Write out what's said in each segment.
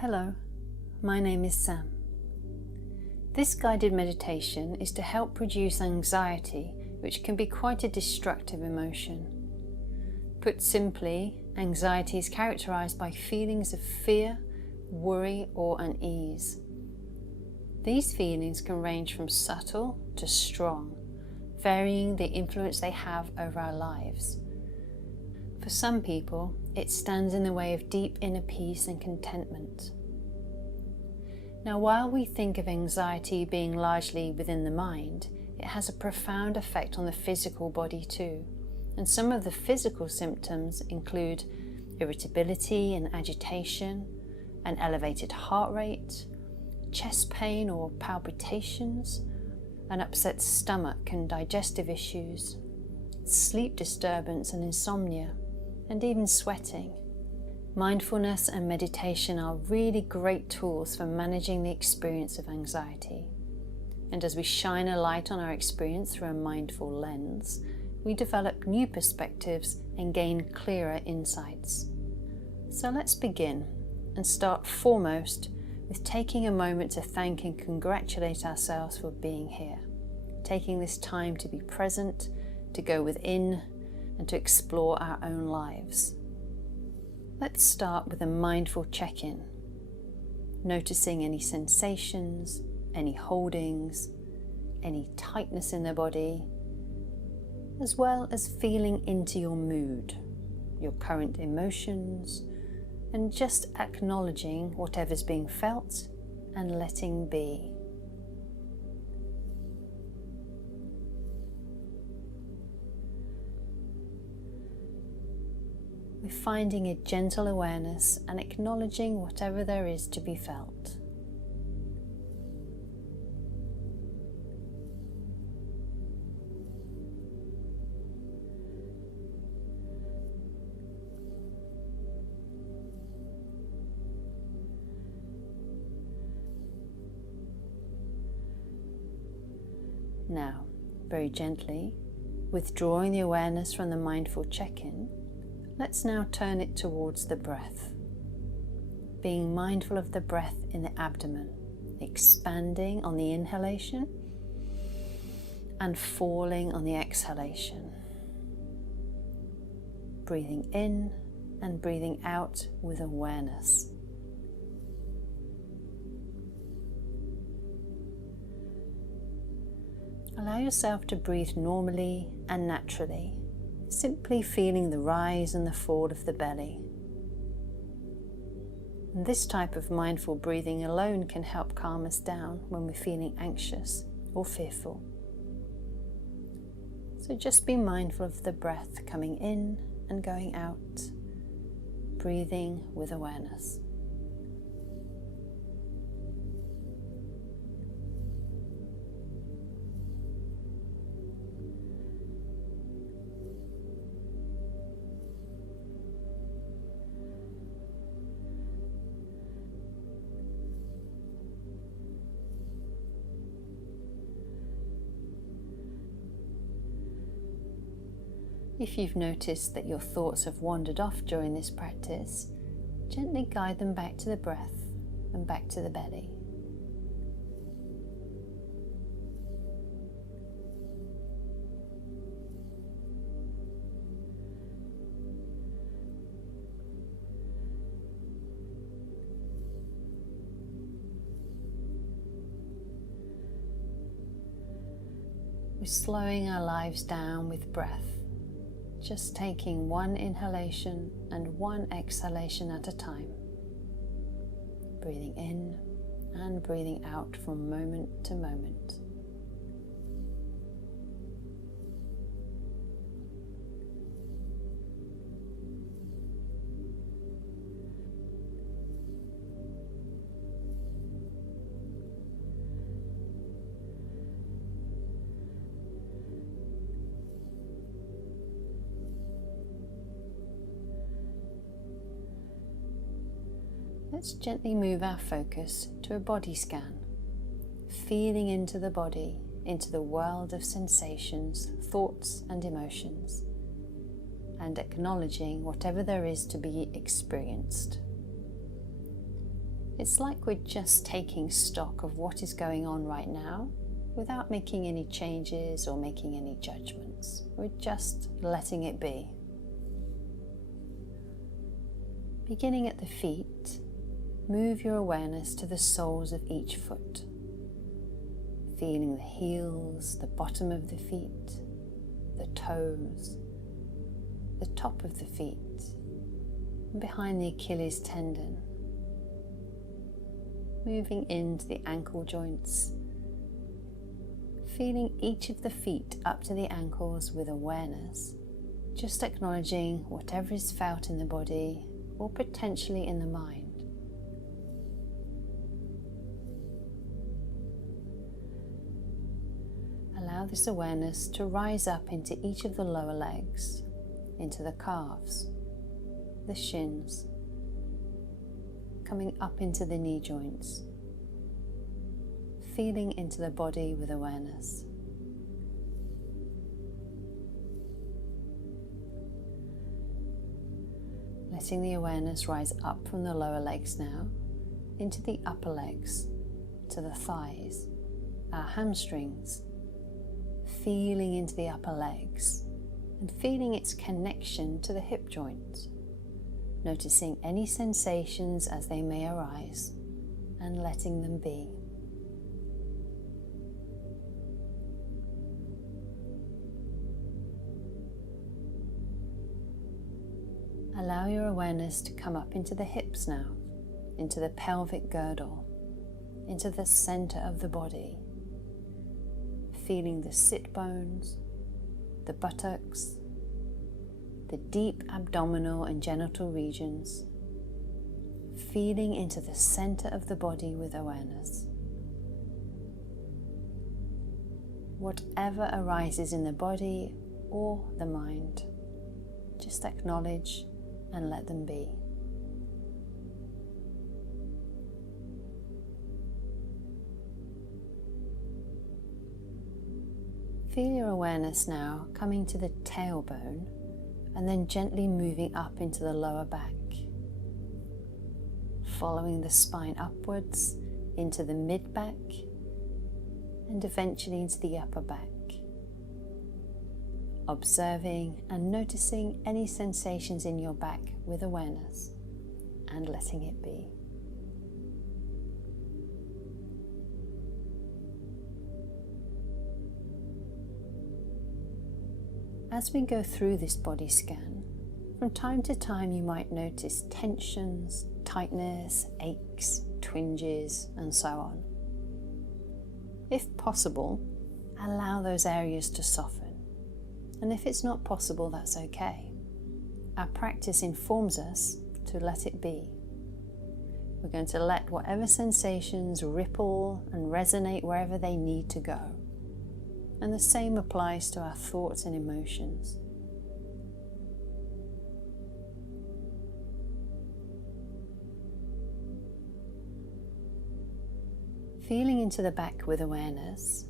Hello, my name is Sam. This guided meditation is to help reduce anxiety, which can be quite a destructive emotion. Put simply, anxiety is characterized by feelings of fear, worry, or unease. These feelings can range from subtle to strong, varying the influence they have over our lives. For some people, it stands in the way of deep inner peace and contentment. Now, while we think of anxiety being largely within the mind, it has a profound effect on the physical body too. And some of the physical symptoms include irritability and agitation, an elevated heart rate, chest pain or palpitations, an upset stomach and digestive issues, sleep disturbance and insomnia, and even sweating. Mindfulness and meditation are really great tools for managing the experience of anxiety. And as we shine a light on our experience through a mindful lens, we develop new perspectives and gain clearer insights. So let's begin and start foremost with taking a moment to thank and congratulate ourselves for being here, taking this time to be present, to go within, and to explore our own lives. Let's start with a mindful check-in, noticing any sensations, any holdings, any tightness in the body, as well as feeling into your mood, your current emotions, and just acknowledging whatever's being felt and letting be. We're finding a gentle awareness and acknowledging whatever there is to be felt. Now, very gently, withdrawing the awareness from the mindful check-in, let's now turn it towards the breath, being mindful of the breath in the abdomen, expanding on the inhalation and falling on the exhalation. Breathing in and breathing out with awareness. Allow yourself to breathe normally and naturally, simply feeling the rise and the fall of the belly. And this type of mindful breathing alone can help calm us down when we're feeling anxious or fearful. So just be mindful of the breath coming in and going out, breathing with awareness. If you've noticed that your thoughts have wandered off during this practice, gently guide them back to the breath and back to the belly. We're slowing our lives down with breath. Just taking one inhalation and one exhalation at a time. Breathing in and breathing out from moment to moment. Let's gently move our focus to a body scan, feeling into the body, into the world of sensations, thoughts and emotions, and acknowledging whatever there is to be experienced. It's like we're just taking stock of what is going on right now without making any changes or making any judgments. We're just letting it be. Beginning at the feet, move your awareness to the soles of each foot, feeling the heels, the bottom of the feet, the toes, the top of the feet, and behind the Achilles tendon. Moving into the ankle joints, feeling each of the feet up to the ankles with awareness, just acknowledging whatever is felt in the body or potentially in the mind. Allow this awareness to rise up into each of the lower legs, into the calves, the shins, coming up into the knee joints, feeling into the body with awareness. Letting the awareness rise up from the lower legs now, into the upper legs, to the thighs, our hamstrings, feeling into the upper legs and feeling its connection to the hip joint, noticing any sensations as they may arise and letting them be. Allow your awareness to come up into the hips now, into the pelvic girdle, into the center of the body, feeling the sit bones, the buttocks, the deep abdominal and genital regions, feeling into the center of the body with awareness. Whatever arises in the body or the mind, just acknowledge and let them be. Feel your awareness now coming to the tailbone and then gently moving up into the lower back, following the spine upwards into the mid-back and eventually into the upper back. Observing and noticing any sensations in your back with awareness and letting it be. As we go through this body scan, from time to time you might notice tensions, tightness, aches, twinges, and so on. If possible, allow those areas to soften. And if it's not possible, that's okay. Our practice informs us to let it be. We're going to let whatever sensations ripple and resonate wherever they need to go. And the same applies to our thoughts and emotions. Feeling into the back with awareness,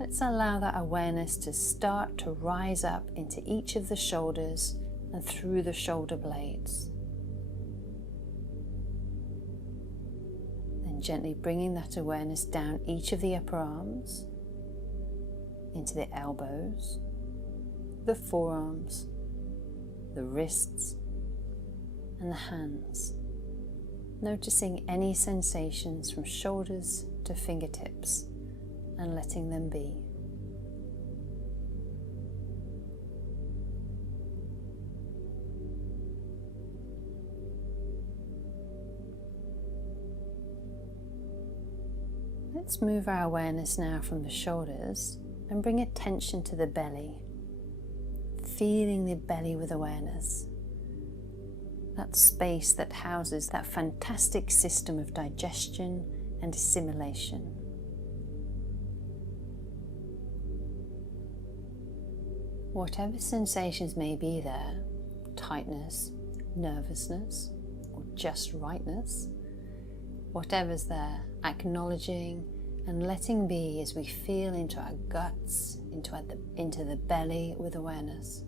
let's allow that awareness to start to rise up into each of the shoulders and through the shoulder blades. Then gently bringing that awareness down each of the upper arms, into the elbows, the forearms, the wrists, and the hands, noticing any sensations from shoulders to fingertips and letting them be. Let's move our awareness now from the shoulders and bring attention to the belly, feeling the belly with awareness. That space that houses that fantastic system of digestion and assimilation. Whatever sensations may be there, tightness, nervousness, or just rightness, whatever's there, acknowledging and letting be as we feel into our guts, into the belly with awareness.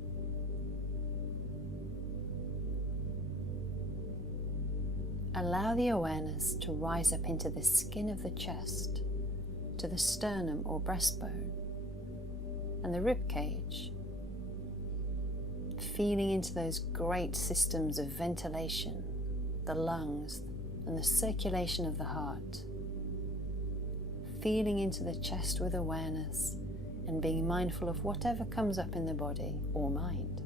allow the awareness to rise up into the skin of the chest, to the sternum or breastbone, and the rib cage, feeling into those great systems of ventilation, the lungs, and the circulation of the heart. Feeling into the chest with awareness and being mindful of whatever comes up in the body or mind.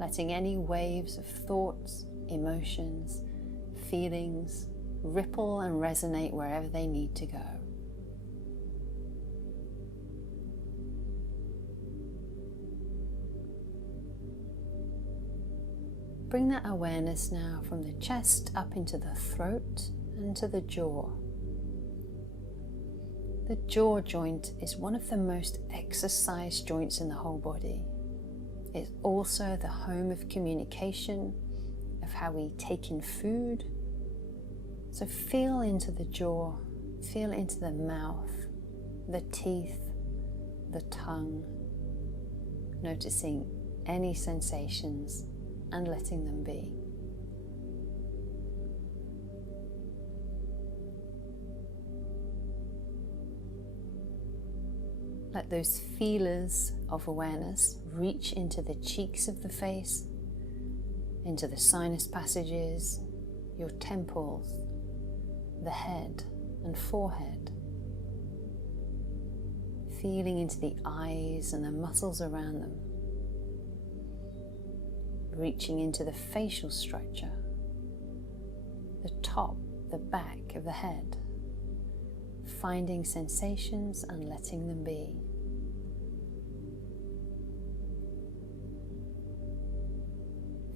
Letting any waves of thoughts, emotions, feelings ripple and resonate wherever they need to go. Bring that awareness now from the chest up into the throat and to the jaw. The jaw joint is one of the most exercised joints in the whole body. It's also the home of communication, of how we take in food. So feel into the jaw, feel into the mouth, the teeth, the tongue, noticing any sensations and letting them be. Let those feelers of awareness reach into the cheeks of the face, into the sinus passages, your temples, the head and forehead. Feeling into the eyes and the muscles around them. Reaching into the facial structure, the top, the back of the head. Finding sensations and letting them be.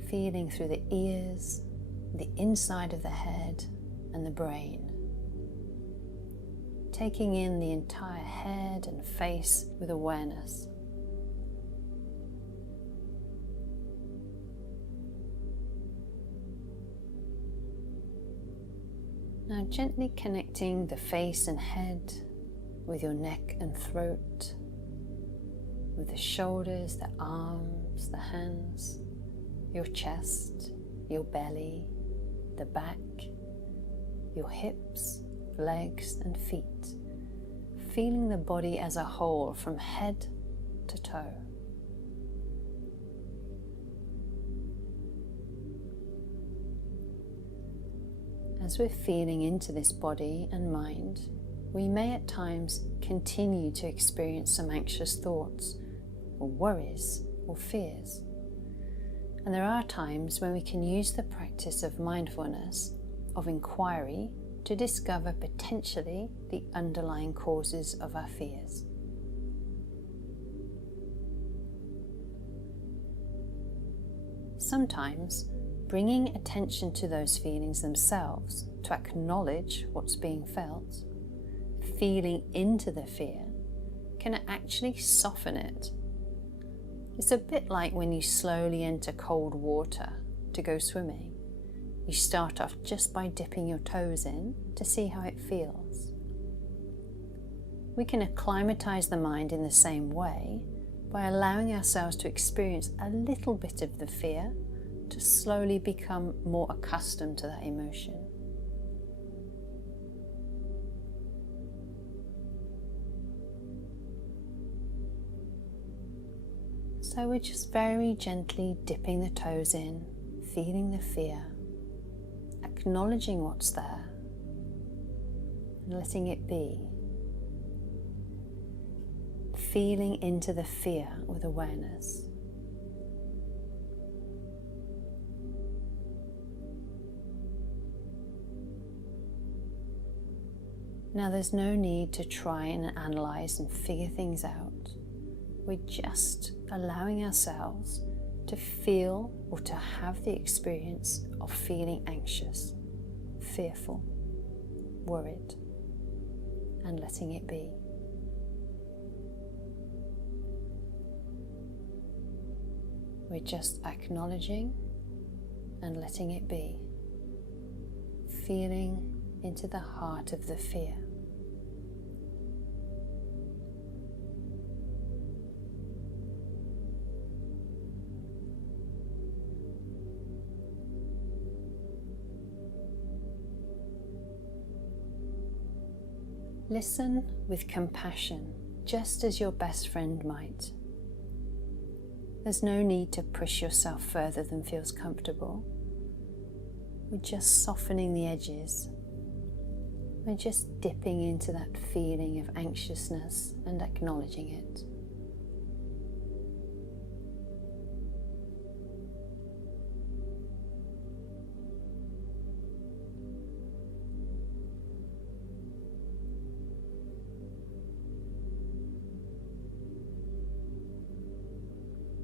Feeling through the ears, the inside of the head and the brain. Taking in the entire head and face with awareness. Now gently connecting the face and head with your neck and throat, with the shoulders, the arms, the hands, your chest, your belly, the back, your hips, legs and feet, feeling the body as a whole from head to toe. As we're feeling into this body and mind, we may at times continue to experience some anxious thoughts, or worries, or fears. And there are times when we can use the practice of mindfulness, of inquiry, to discover potentially the underlying causes of our fears. Sometimes, bringing attention to those feelings themselves, to acknowledge what's being felt, feeling into the fear, can actually soften it. It's a bit like when you slowly enter cold water to go swimming. You start off just by dipping your toes in to see how it feels. We can acclimatize the mind in the same way by allowing ourselves to experience a little bit of the fear to slowly become more accustomed to that emotion. So we're just very gently dipping the toes in, feeling the fear, acknowledging what's there, and letting it be. Feeling into the fear with awareness. Now there's no need to try and analyze and figure things out. We're just allowing ourselves to feel or to have the experience of feeling anxious, fearful, worried, and letting it be. We're just acknowledging and letting it be, feeling into the heart of the fear. Listen with compassion, just as your best friend might. There's no need to push yourself further than feels comfortable. We're just softening the edges. We're just dipping into that feeling of anxiousness and acknowledging it.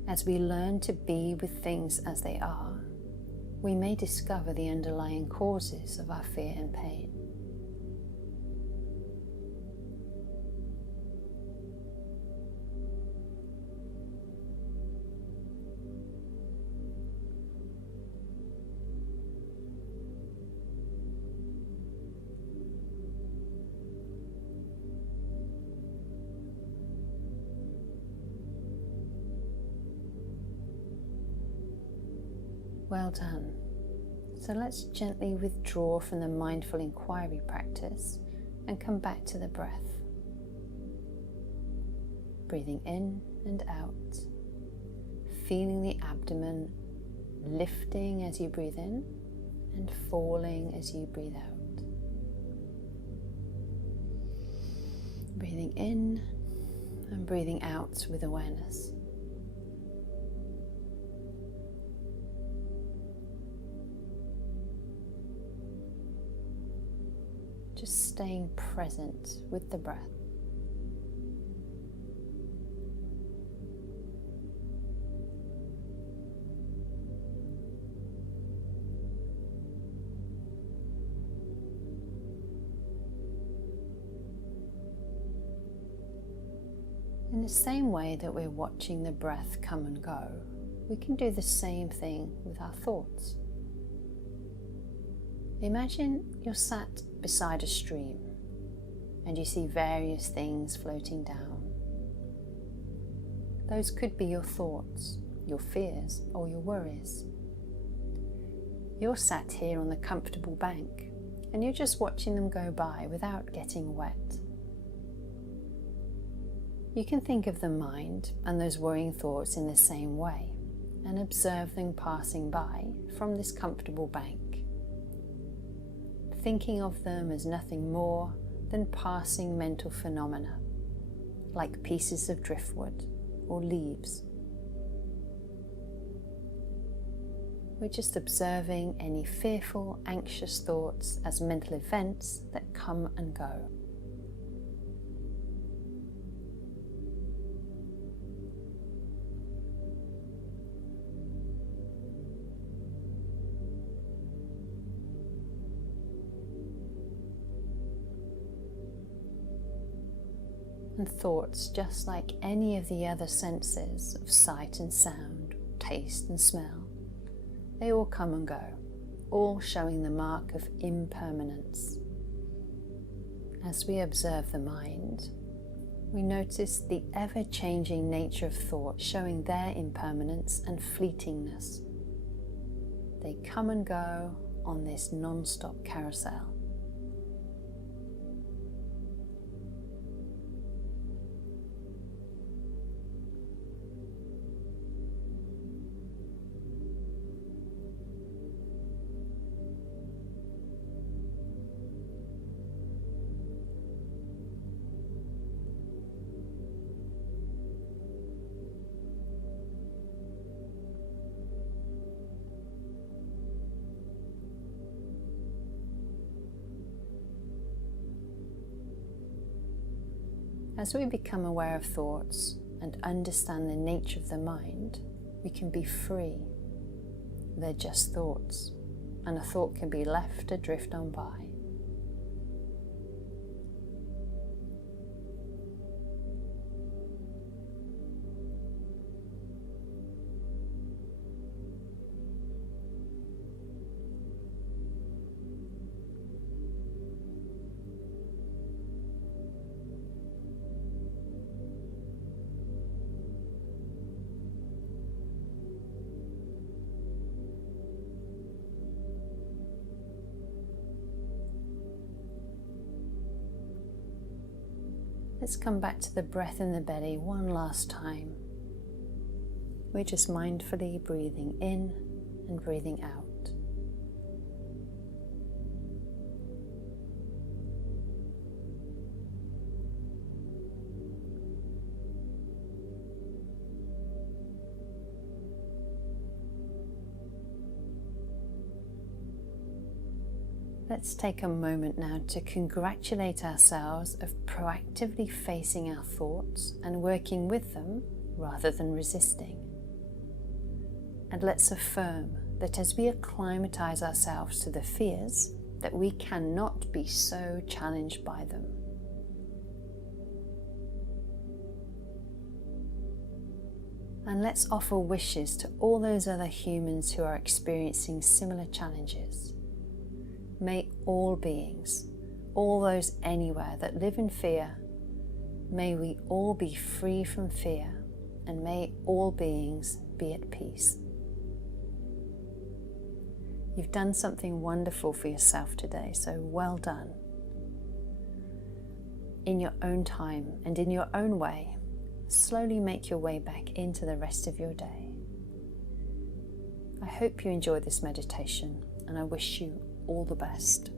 As we learn to be with things as they are, we may discover the underlying causes of our fear and pain. Well done. So let's gently withdraw from the mindful inquiry practice and come back to the breath. Breathing in and out, feeling the abdomen lifting as you breathe in and falling as you breathe out. Breathing in and breathing out with awareness. Just staying present with the breath. In the same way that we're watching the breath come and go, we can do the same thing with our thoughts. Imagine you're sat beside a stream and you see various things floating down. Those could be your thoughts, your fears, or your worries. You're sat here on the comfortable bank and you're just watching them go by without getting wet. You can think of the mind and those worrying thoughts in the same way and observe them passing by from this comfortable bank, thinking of them as nothing more than passing mental phenomena, like pieces of driftwood or leaves. We're just observing any fearful, anxious thoughts as mental events that come and go. And thoughts, just like any of the other senses of sight and sound, taste and smell, they all come and go, all showing the mark of impermanence. As we observe the mind, we notice the ever-changing nature of thought showing their impermanence and fleetingness. They come and go on this non-stop carousel. As we become aware of thoughts and understand the nature of the mind, we can be free. They're just thoughts, and a thought can be left to drift on by. Let's come back to the breath in the belly one last time. We're just mindfully breathing in and breathing out. Let's take a moment now to congratulate ourselves of proactively facing our thoughts and working with them rather than resisting. And let's affirm that as we acclimatize ourselves to the fears, that we cannot be so challenged by them. And let's offer wishes to all those other humans who are experiencing similar challenges. May all beings, all those anywhere that live in fear, may we all be free from fear, and may all beings be at peace. You've done something wonderful for yourself today, so well done. In your own time and in your own way, slowly make your way back into the rest of your day. I hope you enjoyed this meditation, and I wish you all the best.